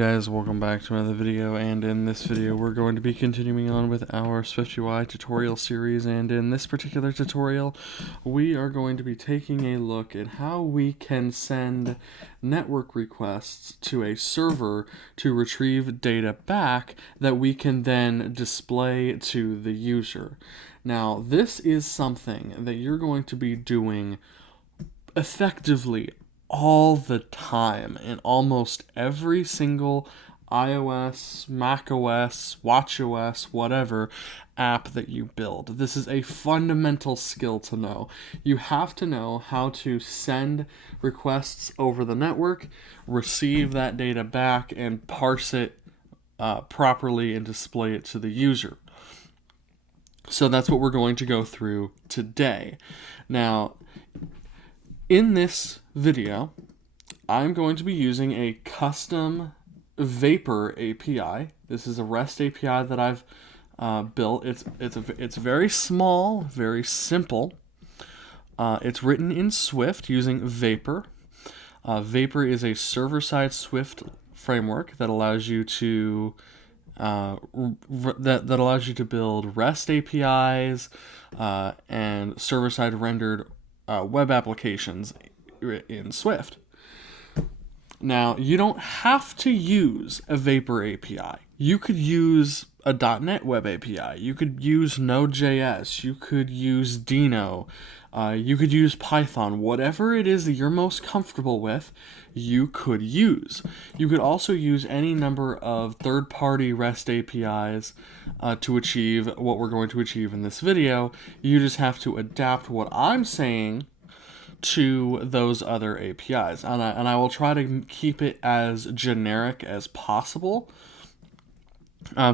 Guys, welcome back to another video, and in this video we're going to be continuing on with our SwiftUI tutorial series, and in this particular tutorial we are going to be taking a look at how we can send network requests to a server to retrieve data back that we can then display to the user. Now, this is something that you're going to be doing effectively all the time in almost every single iOS, macOS, watchOS, whatever app that you build. This is a fundamental skill to know. You have to know how to send requests over the network, receive that data back, and parse it properly and display it to the user. So that's what we're going to go through today. Now, in this video, I'm going to be using a custom Vapor API. This is a REST API that I've built. It's very small, very simple. It's written in Swift using Vapor. Vapor is a server-side Swift framework that allows you to that allows you to build REST APIs and server-side rendered web applications in Swift. Now, you don't have to use a Vapor API. You could use a .NET Web API. You could use Node.js. You could use Dino. You could use Python. Whatever it is that you're most comfortable with, you could use. You could also use any number of third-party REST APIs to achieve what we're going to achieve in this video. You just have to adapt what I'm saying to those other APIs. And I will try to keep it as generic as possible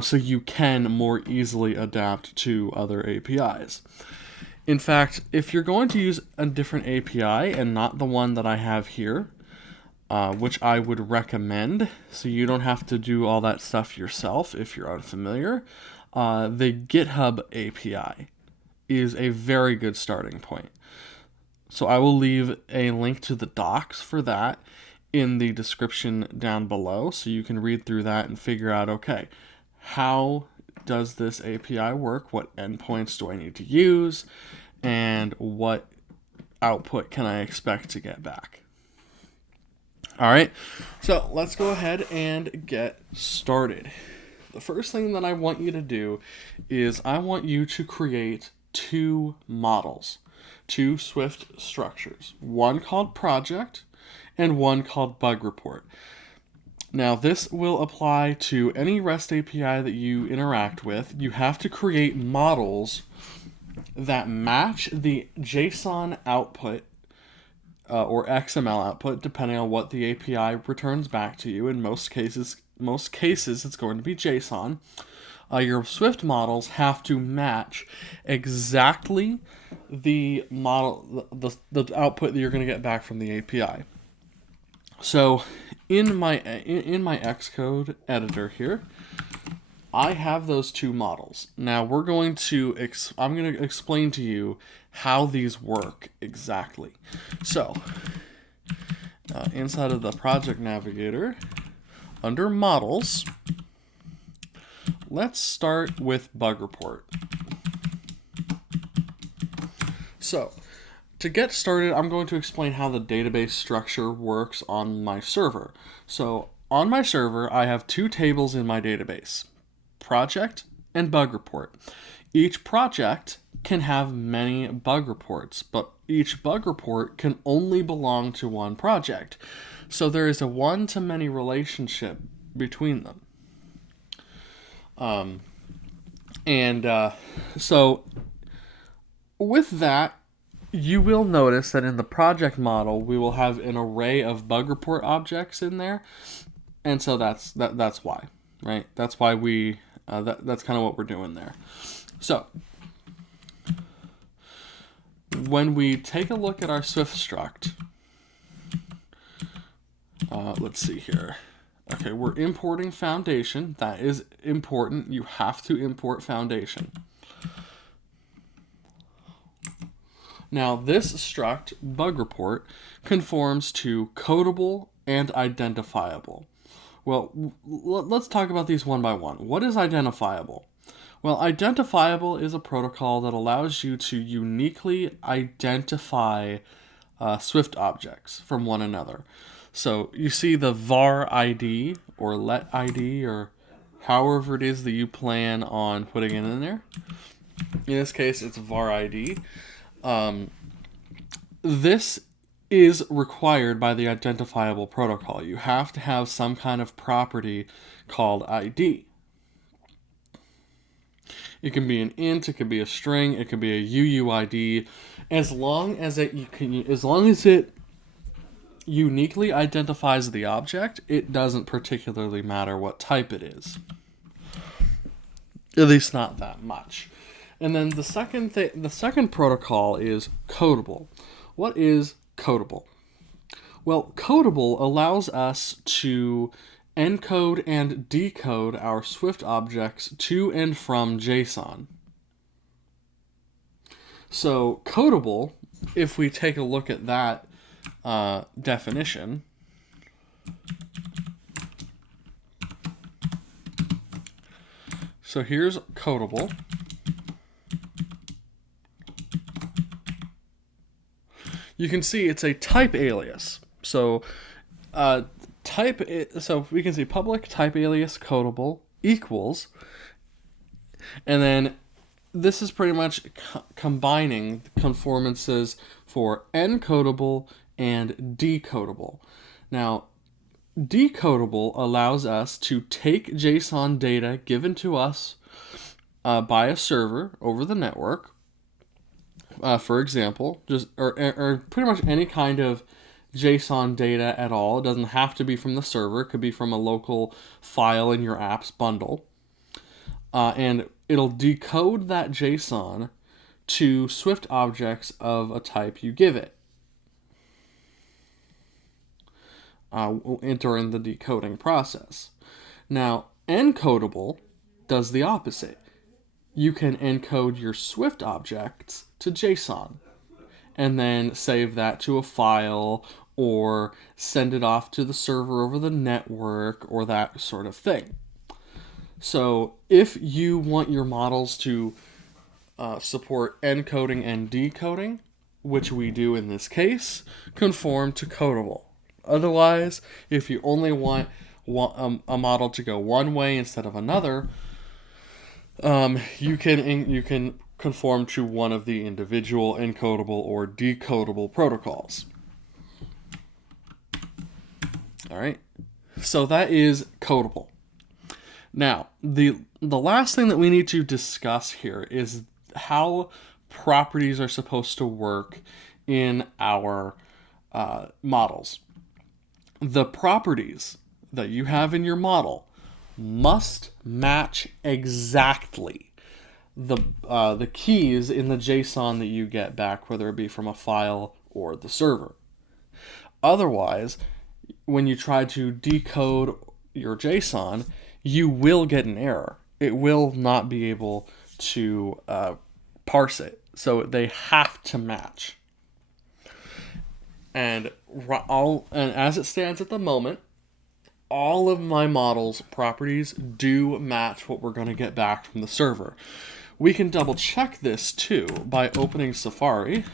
so you can more easily adapt to other APIs. In fact, if you're going to use a different API and not the one that I have here, which I would recommend, so you don't have to do all that stuff yourself if you're unfamiliar, the GitHub API is a very good starting point. So I will leave a link to the docs for that in the description down below, so you can read through that and figure out, okay, how does this API work? What endpoints do I need to use? And what output can I expect to get back? All right, so let's go ahead and get started. The first thing that I want you to do is I want you to create two models. Two Swift structures, one called project and one called bug report. Now, this will apply to any REST API that you interact with. You have to create models that match the JSON output or XML output, depending on what the API returns back to you. In most cases, it's going to be JSON. Your Swift models have to match exactly the model, the output that you're going to get back from the API. So, in my Xcode editor here, I have those two models. Now I'm going to explain to you how these work exactly. So, inside of the project navigator, under models, let's start with bug report. So, to get started, I'm going to explain how the database structure works on my server. So, on my server, I have two tables in my database, project and bug report. Each project can have many bug reports, but each bug report can only belong to one project. So, there is a one-to-many relationship between them. So with that, you will notice that in the project model, we will have an array of bug report objects in there. And so that's why, right? That's why that's kind of what we're doing there. So when we take a look at our Swift struct, let's see here. Okay, we're importing foundation. That is important. You have to import foundation. Now, this struct, bug report, conforms to codable and identifiable. Well, let's talk about these one by one. What is identifiable? Well, identifiable is a protocol that allows you to uniquely identify Swift objects from one another. So you see the var ID or let ID or however it is that you plan on putting it in there. In this case, it's var ID. This is required by the identifiable protocol. You have to have some kind of property called ID. It can be an int, it can be a string, it can be a UUID, as long as it uniquely identifies the object, it doesn't particularly matter what type it is. At least not that much. And then the second protocol is codable. What is codable? Well, codable allows us to encode and decode our Swift objects to and from JSON. So codable, if we take a look at that definition, so here's codable. You can see it's a type alias. So so we can see public type alias codable equals, and then this is pretty much combining conformances for encodable and decodable. Now, decodable allows us to take JSON data given to us by a server over the network. For example, or pretty much any kind of JSON data at all. It doesn't have to be from the server. It could be from a local file in your apps bundle. And it'll decode that JSON to Swift objects of a type you give it. During the decoding process. Now, encodable does the opposite. You can encode your Swift objects to JSON and then save that to a file or send it off to the server over the network or that sort of thing. So if you want your models to support encoding and decoding, which we do in this case, conform to codable. Otherwise, if you only want a model to go one way instead of another, you can conform to one of the individual encodable or decodable protocols. All right, so that is codable. Now, the last thing that we need to discuss here is how properties are supposed to work in our models. The properties that you have in your model must match exactly the keys in the JSON that you get back, whether it be from a file or the server. Otherwise, when you try to decode your JSON, you will get an error. It will not be able to parse it. So they have to match. And as it stands at the moment, all of my models' properties do match what we're going to get back from the server. We can double check this too by opening Safari.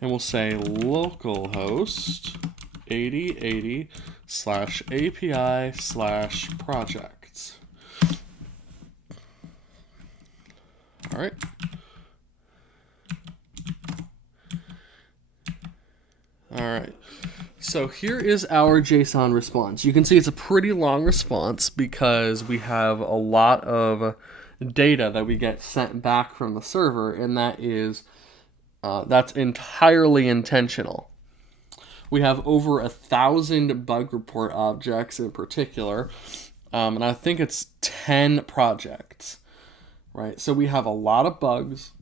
And we'll say localhost 8080/API/projects. All right. All right. So here is our JSON response. You can see it's a pretty long response because we have a lot of data that we get sent back from the server, and that's entirely intentional. We have over 1,000 bug report objects in particular, and I think it's 10 projects, right? So we have a lot of bugs,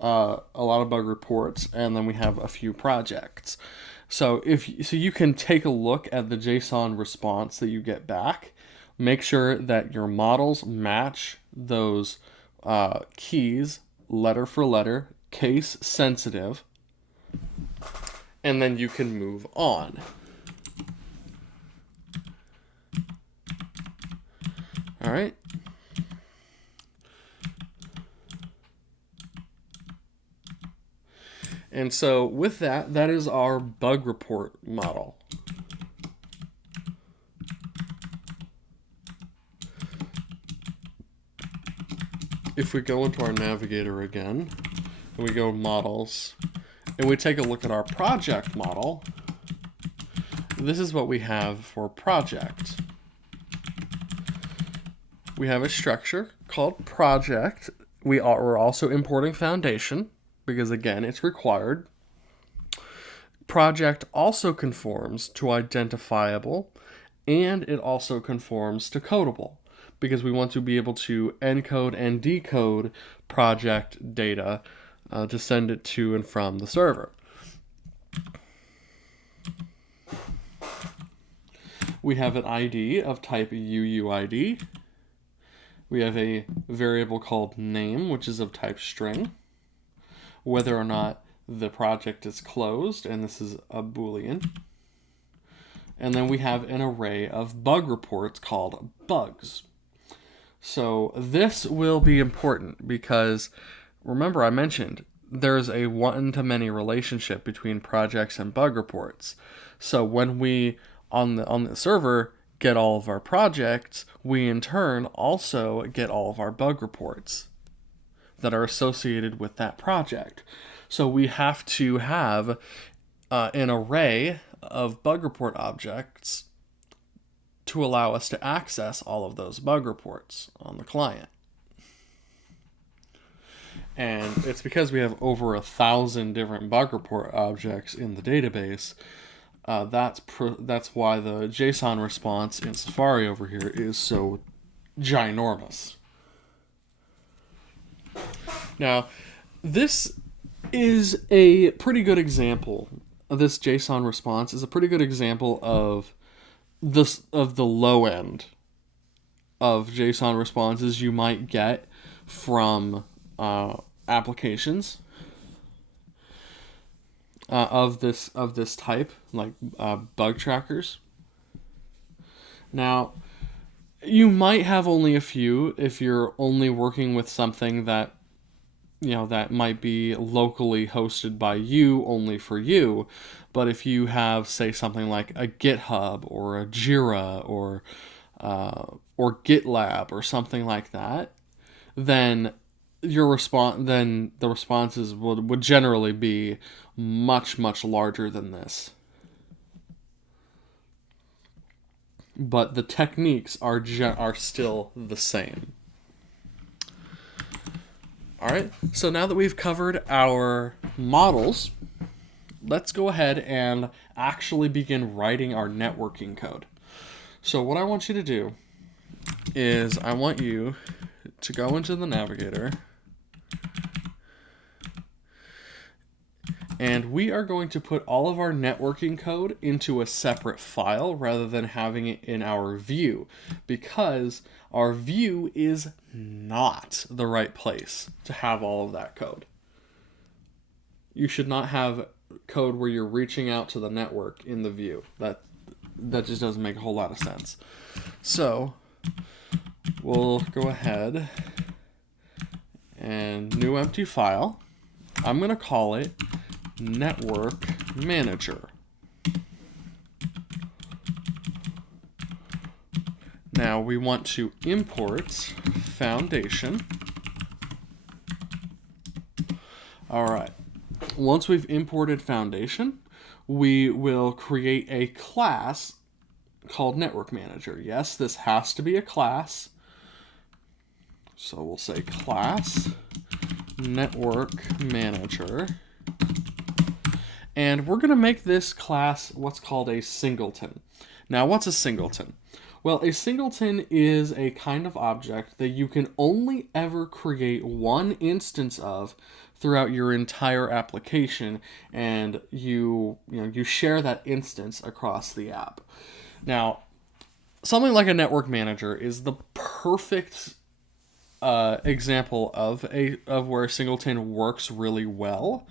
a lot of bug reports, and then we have a few projects. So you can take a look at the JSON response that you get back. Make sure that your models match those keys letter for letter, case sensitive, and then you can move on. right. And so with that, that is our bug report model. If we go into our navigator again, and we go models, and we take a look at our project model, this is what we have for project. We have a structure called project. We're also importing foundation because, again, it's required. Project also conforms to identifiable, and it also conforms to codable because we want to be able to encode and decode project data to send it to and from the server. We have an ID of type UUID. We have a variable called name, which is of type string. Whether or not the project is closed, and this is a Boolean. And then we have an array of bug reports called bugs. So this will be important because, remember I mentioned, there's a one-to-many relationship between projects and bug reports. So when we, on the server, get all of our projects, we in turn also get all of our bug reports that are associated with that project. So we have to have an array of bug report objects to allow us to access all of those bug reports on the client. And it's because we have over 1,000 different bug report objects in the database. That's why the JSON response in Safari over here is so ginormous. Now, this is a pretty good example. This JSON response is a pretty good example of the low end of JSON responses you might get from applications of this type, like bug trackers. Now, you might have only a few if you're only working with something that that might be locally hosted by you, only for you. But if you have, say, something like a GitHub or a Jira or GitLab or something like that, then the responses would generally be much larger than this. But the techniques are still the same. All right, so now that we've covered our models, let's go ahead and actually begin writing our networking code. So what I want you to do is I want you to go into the navigator, and we are going to put all of our networking code into a separate file rather than having it in our view, because our view is not the right place to have all of that code. You should not have code where you're reaching out to the network in the view. That just doesn't make a whole lot of sense. So we'll go ahead and new empty file. I'm going to call it Network Manager. Now we want to import foundation. All right. Once we've imported foundation, we will create a class called Network Manager. Yes, this has to be a class. So we'll say class Network Manager. And we're going to make this class what's called a singleton. Now, what's a singleton? Well, a singleton is a kind of object that you can only ever create one instance of throughout your entire application, and you share that instance across the app. Now, something like a network manager is the perfect example of where a singleton works really well.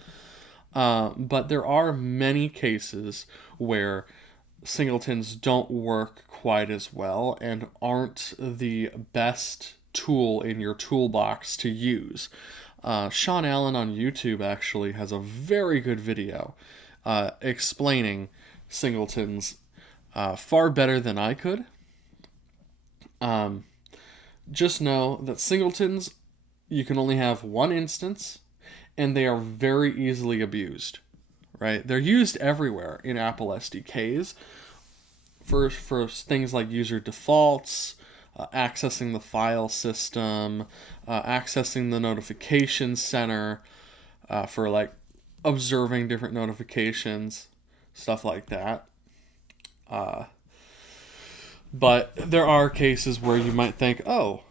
But there are many cases where singletons don't work quite as well and aren't the best tool in your toolbox to use. Sean Allen on YouTube actually has a very good video explaining singletons far better than I could. Just know that singletons, you can only have one instance, and they are very easily abused, right? They're used everywhere in Apple SDKs for things like user defaults, accessing the file system, accessing the notification center, for like observing different notifications, stuff like that. But there are cases where you might think, oh,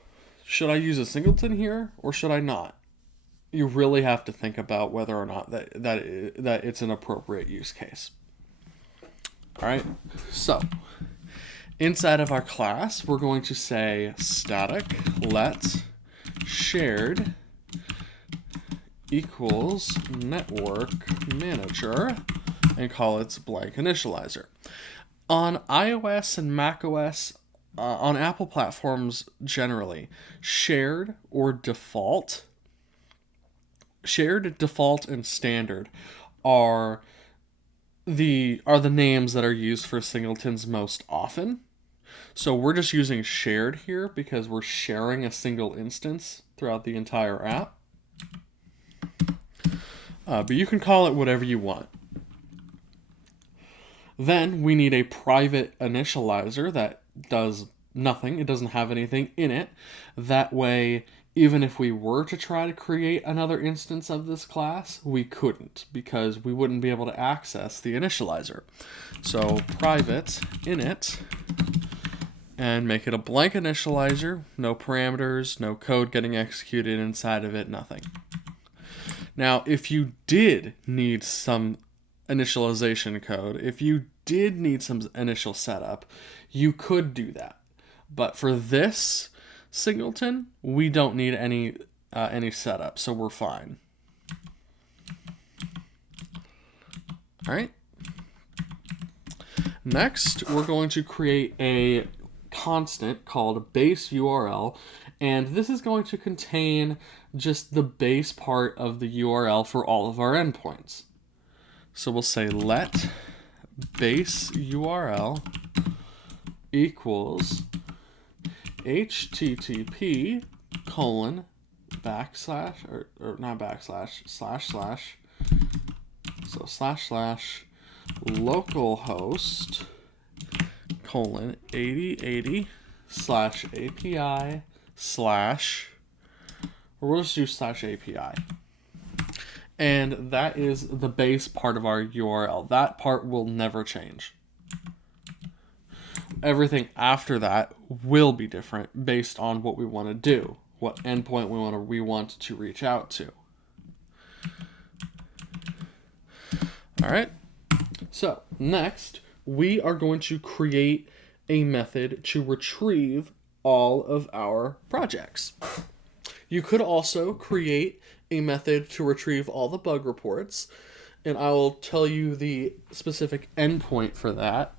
should I use a singleton here or should I not? You really have to think about whether or not that it's an appropriate use case. All right, so inside of our class, we're going to say static let shared equals network manager and call it blank initializer. On iOS and macOS, on Apple platforms generally, shared, default, and standard are the names that are used for singletons most often. So we're just using shared here because we're sharing a single instance throughout the entire app. But you can call it whatever you want. Then we need a private initializer that does nothing. It doesn't have anything in it. That way, even if we were to try to create another instance of this class, we couldn't because we wouldn't be able to access the initializer. So private init and make it a blank initializer, no parameters, no code getting executed inside of it, nothing. Now, if you did need some initialization code, if you did need some initial setup, you could do that. But for this singleton, we don't need any setup, so we're fine. All right. Next, we're going to create a constant called base URL, and this is going to contain just the base part of the URL for all of our endpoints. So we'll say let base URL equals http colon backslash or not backslash slash so slash localhost colon 8080 slash API slash, or we'll just do slash API. And that is the base part of our URL. That part will never change. Everything after that will be different based on what we want to do, what endpoint we want to reach out to. All right. So next, we are going to create a method to retrieve all of our projects. You could also create a method to retrieve all the bug reports, and I will tell you the specific endpoint for that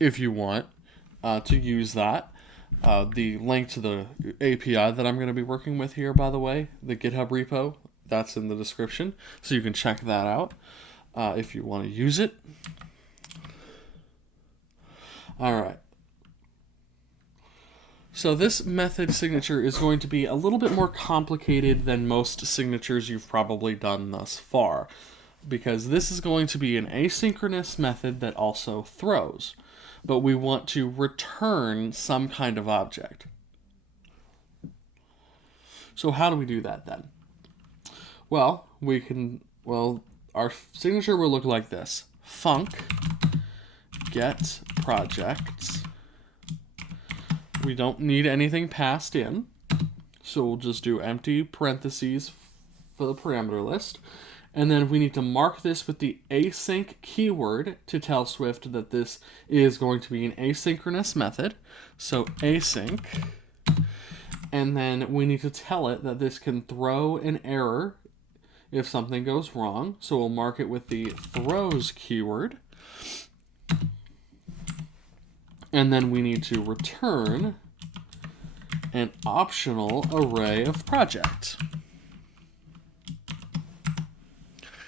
if you want to use that. The link to the API that I'm going to be working with here, by the way, the GitHub repo, that's in the description, so you can check that out if you want to use it. All right. So this method signature is going to be a little bit more complicated than most signatures you've probably done thus far, because this is going to be an asynchronous method that also throws, but we want to return some kind of object. So how do we do that then? Well, our signature will look like this. Func get projects. We don't need anything passed in, so we'll just do empty parentheses for the parameter list. And then we need to mark this with the async keyword to tell Swift that this is going to be an asynchronous method. So async. And then we need to tell it that this can throw an error if something goes wrong. So we'll mark it with the throws keyword. And then we need to return an optional array of project.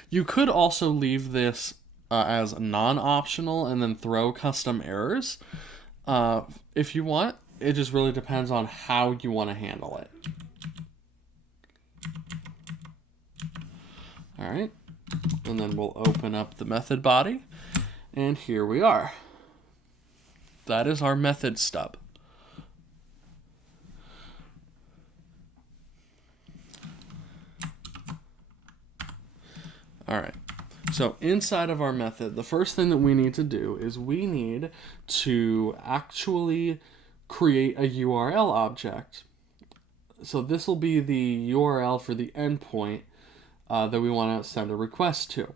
You could also leave this as non-optional and then throw custom errors if you want. It just really depends on how you want to handle it. All right, and then we'll open up the method body, and here we are. That is our method stub. All right, so inside of our method, the first thing that we need to do is we need to actually create a URL object. So this will be the URL for the endpoint that we want to send a request to.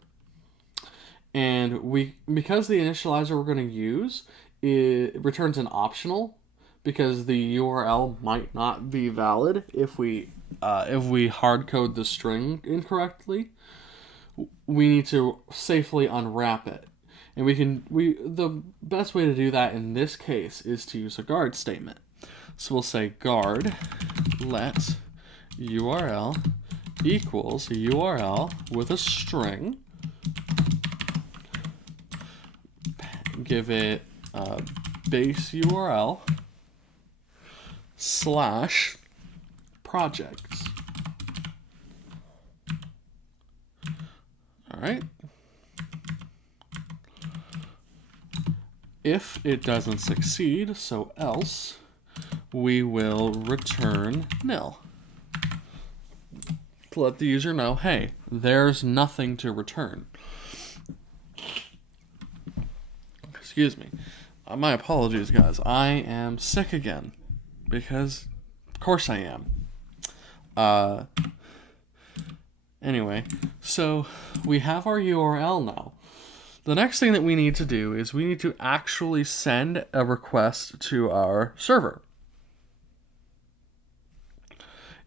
And because the initializer we're going to use it returns an optional, because the URL might not be valid if we hard code the string incorrectly. We need to safely unwrap it. And the best way to do that in this case is to use a guard statement. So we'll say guard let URL equals a URL with a string. Give it base URL / projects. All right. If it doesn't succeed, so else, we will return nil. To let the user know, hey, there's nothing to return. Excuse me. My apologies, guys. I am sick again. Because, of course I am. Anyway, so we have our URL now. The next thing that we need to do is we need to actually send a request to our server.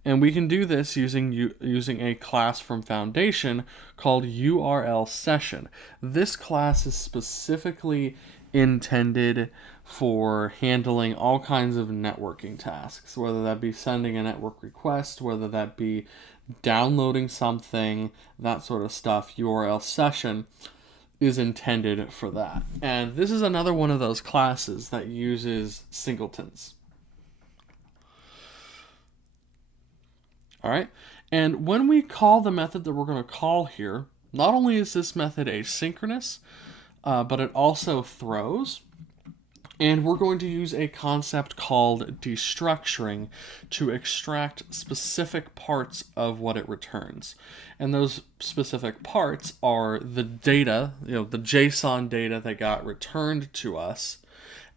And we can do this using a class from Foundation called URL session. This class is specifically intended for handling all kinds of networking tasks, whether that be sending a network request, whether that be downloading something, that sort of stuff. URL session is intended for that. And this is another one of those classes that uses singletons. All right, and when we call the method that we're going to call here, not only is this method asynchronous, but it also throws. And we're going to use a concept called destructuring to extract specific parts of what it returns. And those specific parts are the data, the JSON data that got returned to us,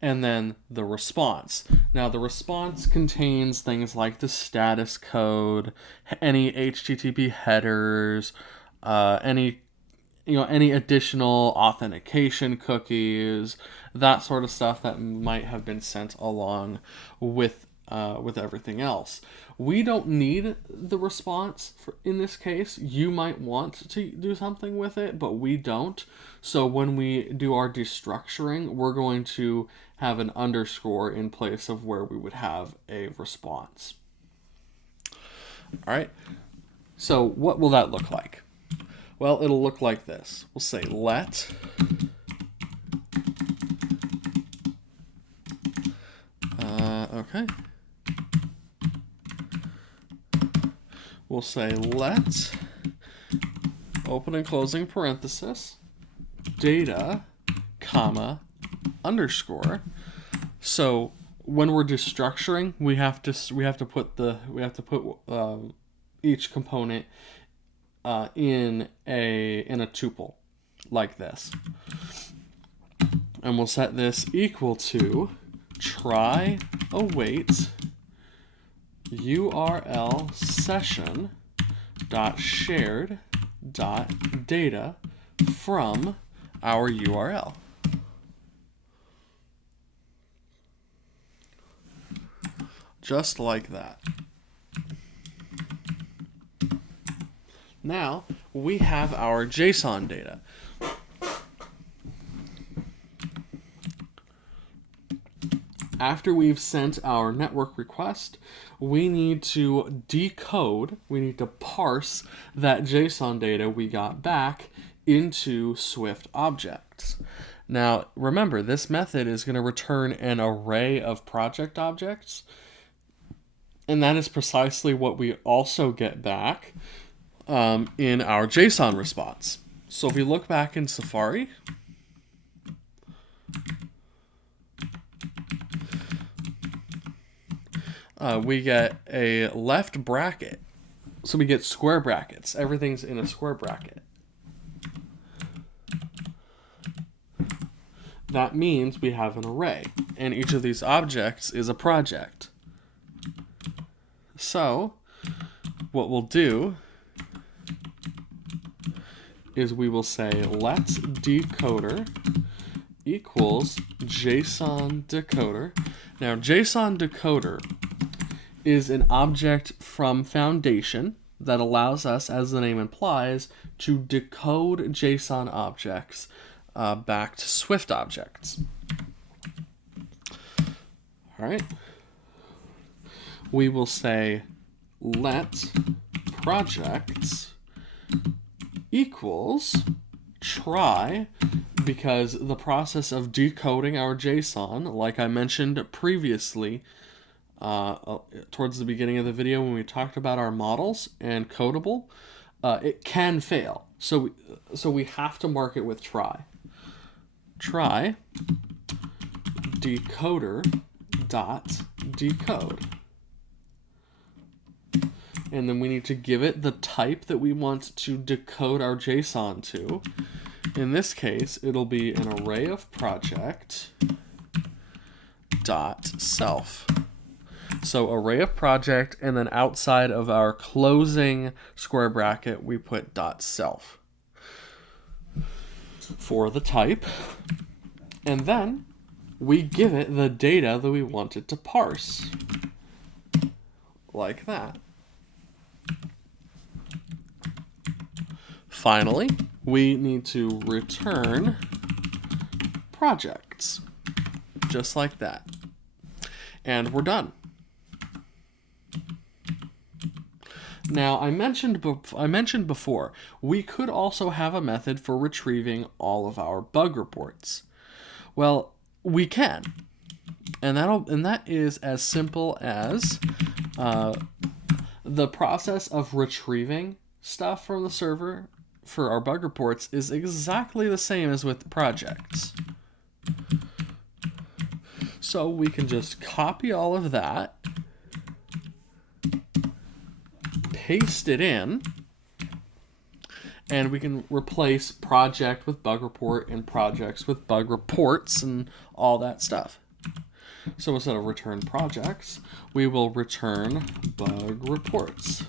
and then the response. Now, the response contains things like the status code, any HTTP headers, any additional authentication cookies, that sort of stuff that might have been sent along with everything else. We don't need the response in this case. You might want to do something with it, but we don't. So when we do our destructuring, we're going to have an underscore in place of where we would have a response. All right. So what will that look like? Well, it'll look like this. We'll say let okay. We'll say let open and closing parenthesis data comma underscore. So when we're destructuring, we have to put each component in a tuple like this, and we'll set this equal to try await URL session dot shared dot data from our URL. Just like that. Now we have our JSON data. After we've sent our network request, we need to decode, we need to parse that JSON data we got back into Swift objects. Now, remember, this method is going to return an array of project objects, and that is precisely what we also get back in our JSON response. So if we look back in Safari, we get a left bracket. So we get square brackets. Everything's in a square bracket. That means we have an array, and each of these objects is a project. So what we'll do is we will say let decoder equals JSON decoder. Now JSON decoder is an object from Foundation that allows us, as the name implies, to decode JSON objects back to Swift objects. All right. We will say let projects equals try, because the process of decoding our JSON, like I mentioned previously, towards the beginning of the video when we talked about our models and codable, it can fail. So we have to mark it with try. Try decoder dot decode. And then we need to give it the type that we want to decode our JSON to. In this case, it'll be an array of project dot self. So array of project, and then outside of our closing square bracket, we put dot self for the type. And then we give it the data that we want it to parse. Like that. Finally, we need to return projects. Just like that. And we're done. Now, I mentioned before, we could also have a method for retrieving all of our bug reports. Well, we can, and that is as simple as the process of retrieving stuff from the server for our bug reports is exactly the same as with projects. So we can just copy all of that, paste it in, and we can replace project with bug report and projects with bug reports and all that stuff. So instead of return projects, we will return bug reports.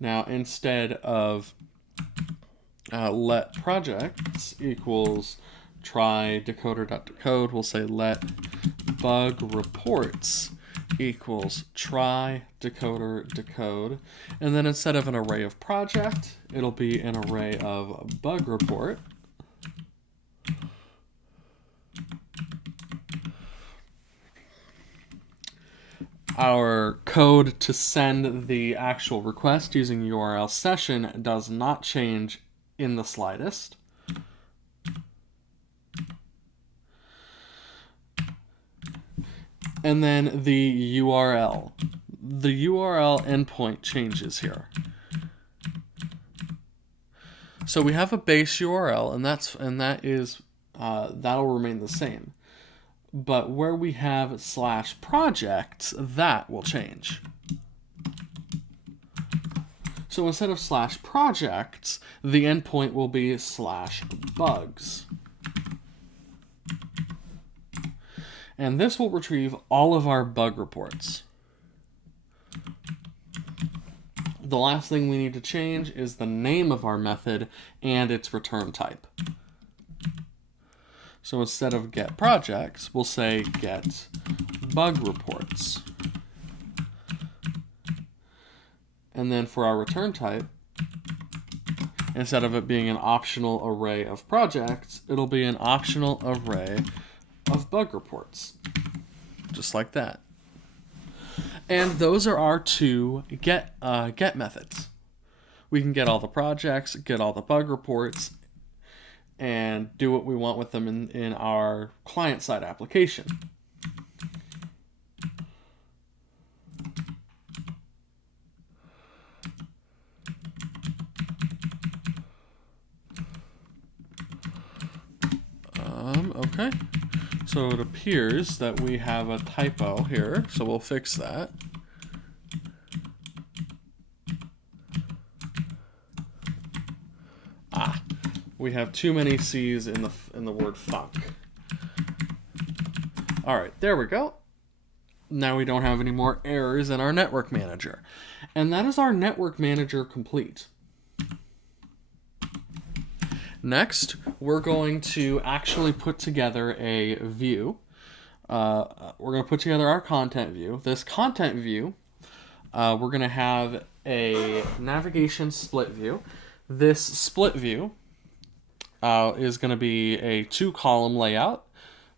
Now, instead of let projects equals try decoder.decode, we'll say let bug reports equals try decoder decode, and then instead of an array of project, it'll be an array of bug report. Our code to send the actual request using URL session does not change in the slightest. And then the URL. The URL endpoint changes here. So we have a base URL, and that'll remain the same. But where we have /projects, that will change. So instead of /projects, the endpoint will be /bugs. And this will retrieve all of our bug reports. The last thing we need to change is the name of our method and its return type. So instead of get projects, we'll say get bug reports. And then for our return type, instead of it being an optional array of projects, it'll be an optional array of bug reports. Just like that. And those are our two get methods. We can get all the projects, get all the bug reports, and do what we want with them in our client-side application. Okay. So it appears that we have a typo here, so we'll fix that. We have too many C's in the word funk. All right, there we go. Now we don't have any more errors in our network manager. And that is our network manager complete. Next, we're going to actually put together a view. We're going to put together our content view. This content view, we're going to have a navigation split view. This split view is going to be a 2-column layout.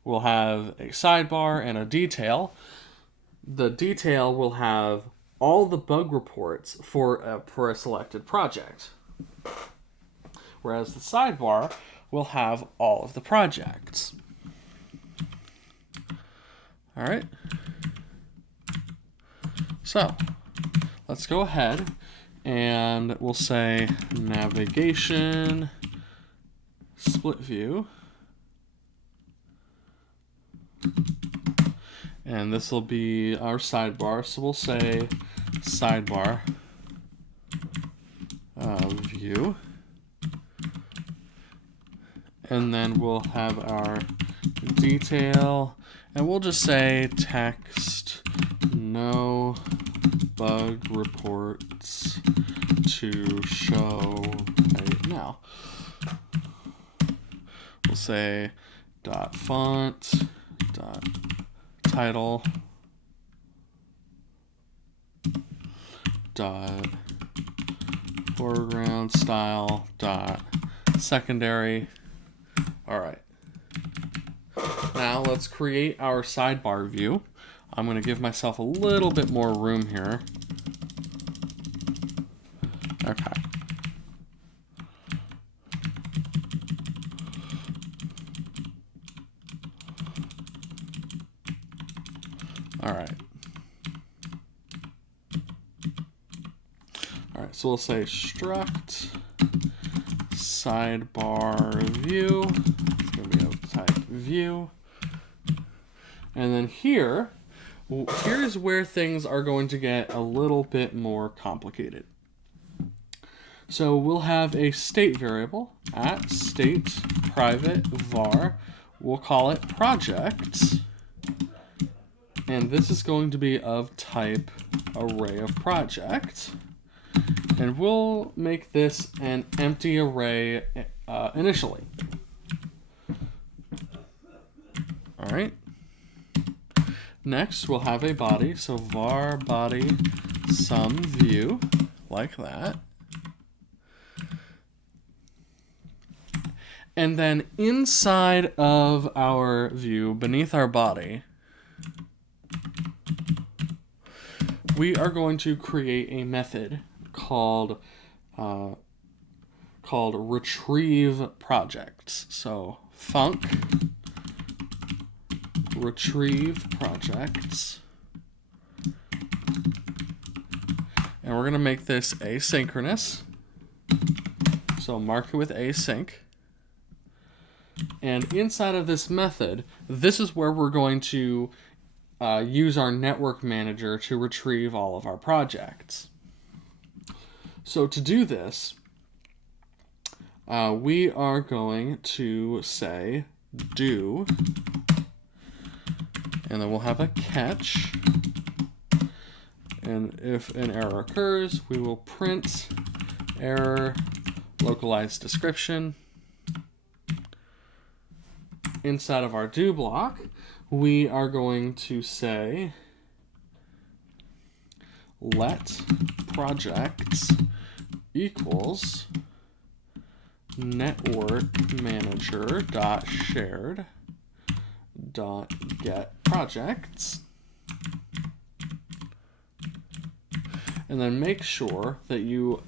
We'll have a sidebar and a detail. The detail will have all the bug reports for a selected project, whereas the sidebar will have all of the projects. All right. So let's go ahead and we'll say navigation split view. And this will be our sidebar. So we'll say sidebar view. And then we'll have our detail. And we'll just say text no bug reports to show right now. We'll say dot font dot title dot foreground style dot secondary. All right. Now let's create our sidebar view. I'm going to give myself a little bit more room here. Okay. All right. All right, so we'll say struct sidebar view. It's going to be a type view. And then here's where things are going to get a little bit more complicated. So we'll have a state variable at state private var. We'll call it project. And this is going to be of type array of project. And we'll make this an empty array initially. All right. Next, we'll have a body. So var body sum view, like that. And then inside of our view, beneath our body, we are going to create a method called retrieve projects. So func retrieve projects, and we're going to make this asynchronous. So mark it with async. And inside of this method, this is where we're going to use our network manager to retrieve all of our projects. So to do this, we are going to say do, and then we'll have a catch. And if an error occurs, we will print error localized description. Inside of our do block, we are going to say let projects equals network manager dot shared dot get projects, and then make sure that you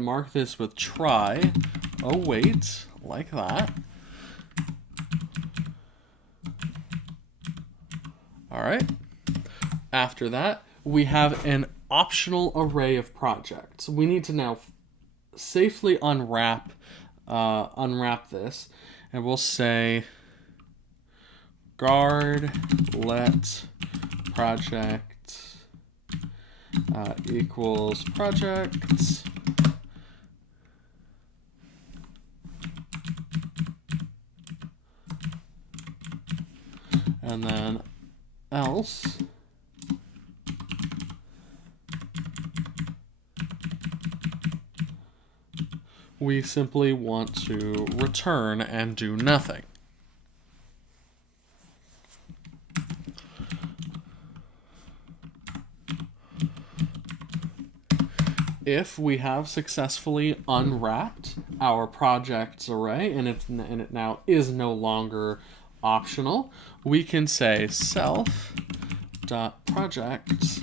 mark this with try await, like that. All right. After that, we have an optional array of projects. We need to now safely unwrap this, and we'll say guard let project equals projects, and then else we simply want to return and do nothing. If we have successfully unwrapped our projects array and it now is no longer optional, we can say self.projects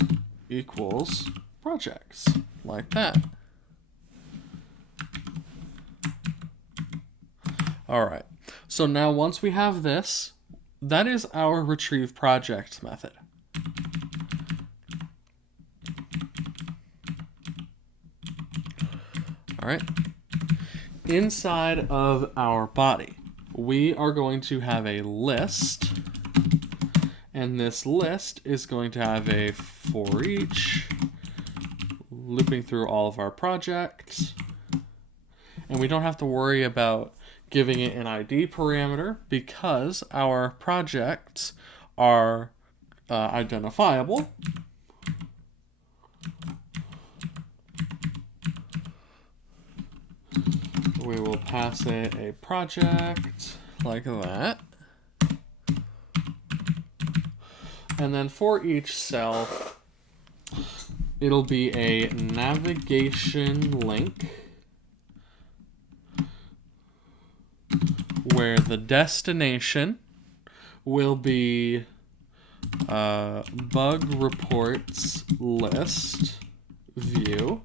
equals projects, like that. All right, so now once we have this, that is our retrieve project method. All right, inside of our body, we are going to have a list, and this list is going to have a for each, looping through all of our projects, and we don't have to worry about giving it an ID parameter because our projects are identifiable. We will pass it a project like that. And then for each cell, it'll be a navigation link where the destination will be bug reports list view,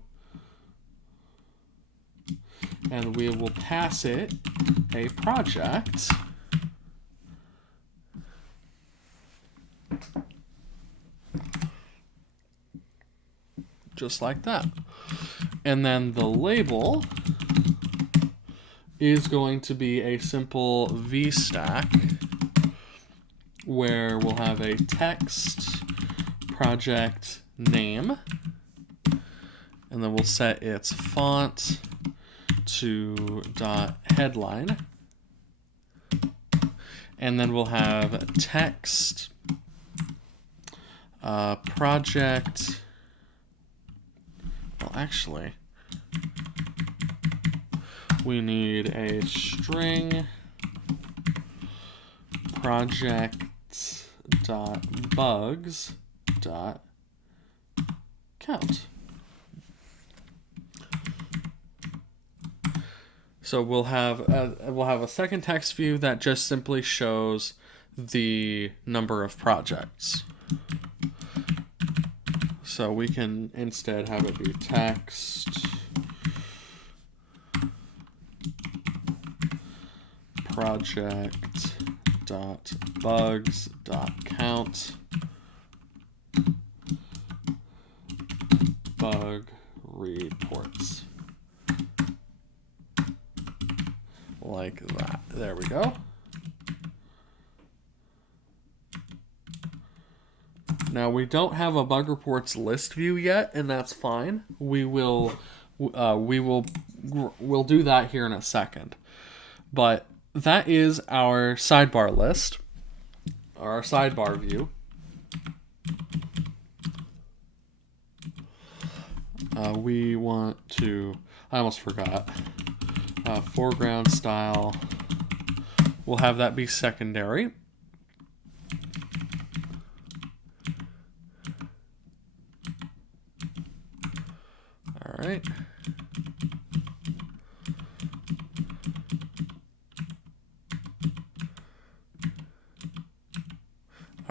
and we will pass it a project just like that. And then the label is going to be a simple VStack where we'll have a text project name, and then we'll set its font to .headline, and then we'll have text project, well actually we need a string project.bugs.count. So we'll have a second text view that just simply shows the number of projects. So we can instead have it be text project.bugs.count bug reports. Like that. There we go. Now we don't have a bug reports list view yet, and that's fine. We'll do that here in a second. But that is our sidebar list, or our sidebar view. We want to, I almost forgot, foreground style, we'll have that be secondary. right.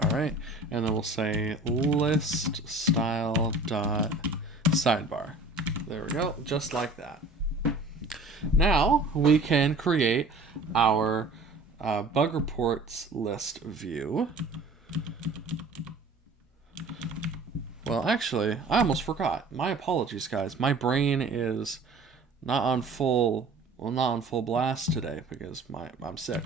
All right, and then we'll say list style dot sidebar. There we go, just like that. Now we can create our bug reports list view. Well, actually, I almost forgot. My apologies, guys. My brain is not on full blast today because I'm sick.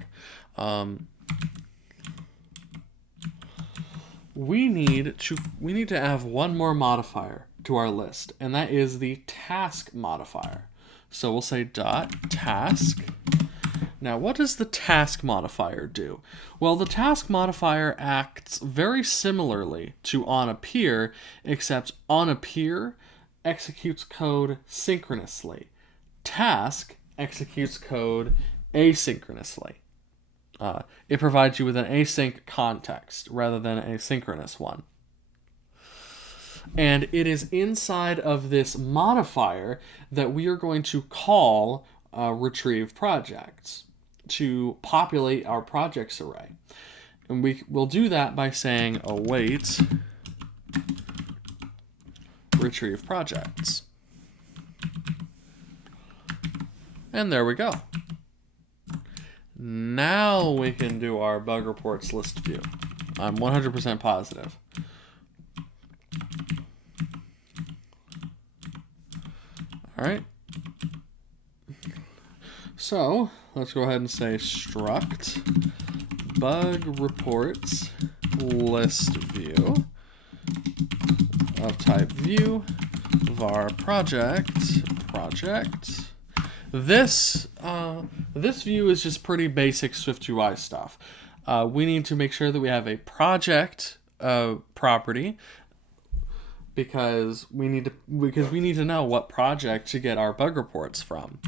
We need to have one more modifier to our list, and that is the task modifier. So we'll say dot task. Now, what does the task modifier do? Well, the task modifier acts very similarly to onAppear, except onAppear executes code synchronously. Task executes code asynchronously. It provides you with an async context rather than a synchronous one. And it is inside of this modifier that we are going to call retrieve projects to populate our projects array. And we will do that by saying await retrieve projects. And there we go. Now we can do our bug reports list view. I'm 100% positive. All right. So let's go ahead and say struct bug reports list view of type view var project. This view is just pretty basic SwiftUI stuff. We need to make sure that we have a project property because we need to know what project to get our bug reports from.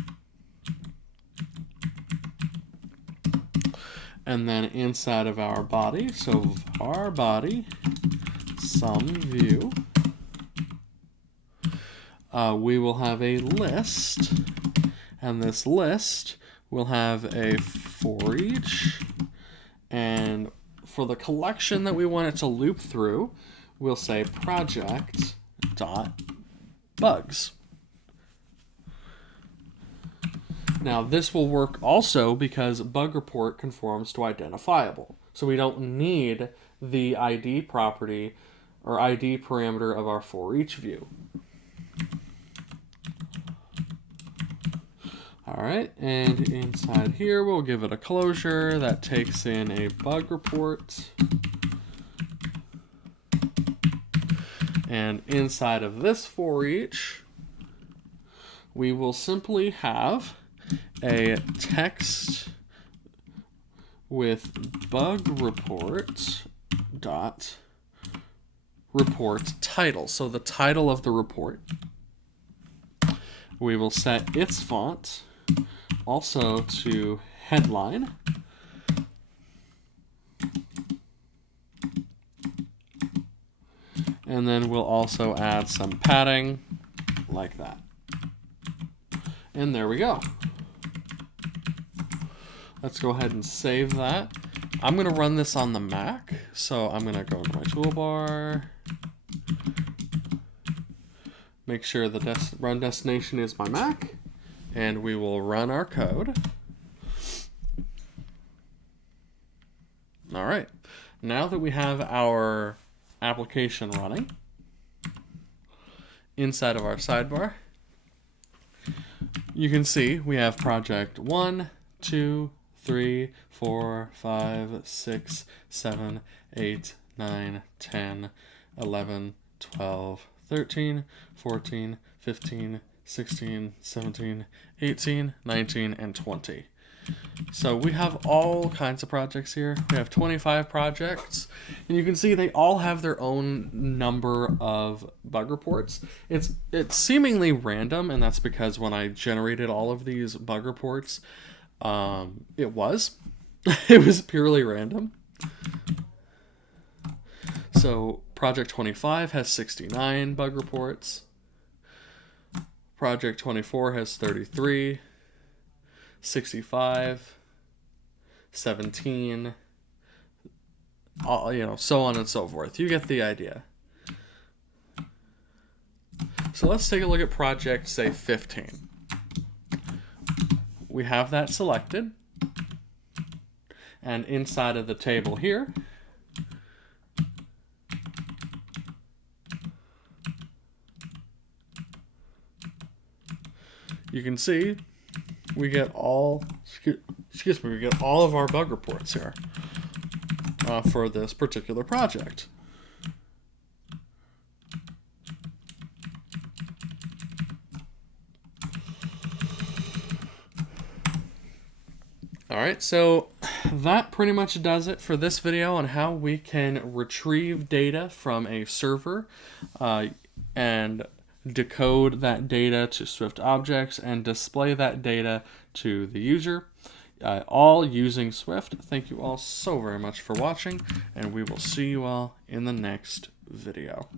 And then inside of our body, so our body some view, we will have a list, and this list will have a for each, and for the collection that we want it to loop through, we'll say project dot bugs. Now this will work also because bug report conforms to identifiable. So we don't need the ID property or ID parameter of our for each view. All right, and inside here we'll give it a closure that takes in a bug report. And inside of this for each, we will simply have a text with bug report dot report title. So the title of the report. We will set its font also to headline. And then we'll also add some padding like that. And there we go. Let's go ahead and save that. I'm going to run this on the Mac. So I'm going to go to my toolbar. Make sure the run destination is my Mac. And we will run our code. All right. Now that we have our application running inside of our sidebar, you can see we have project 1, 2, 3, 4, 5, 6, 7, 8, 9, 10, 11, 12, 13, 14, 15, 16, 17, 18, 19, and 20. So we have all kinds of projects here. We have 25 projects, and you can see they all have their own number of bug reports. It's seemingly random, and that's because when I generated all of these bug reports, it was purely random. So project 25 has 69 bug reports. Project 24 has 33, 65, 17, so on and so forth. You get the idea. So let's take a look at project, say, 15. We have that selected. And inside of the table here, you can see we get all, we get all of our bug reports here for this particular project. Alright, so that pretty much does it for this video on how we can retrieve data from a server and decode that data to Swift objects and display that data to the user, all using Swift. Thank you all so very much for watching, and we will see you all in the next video.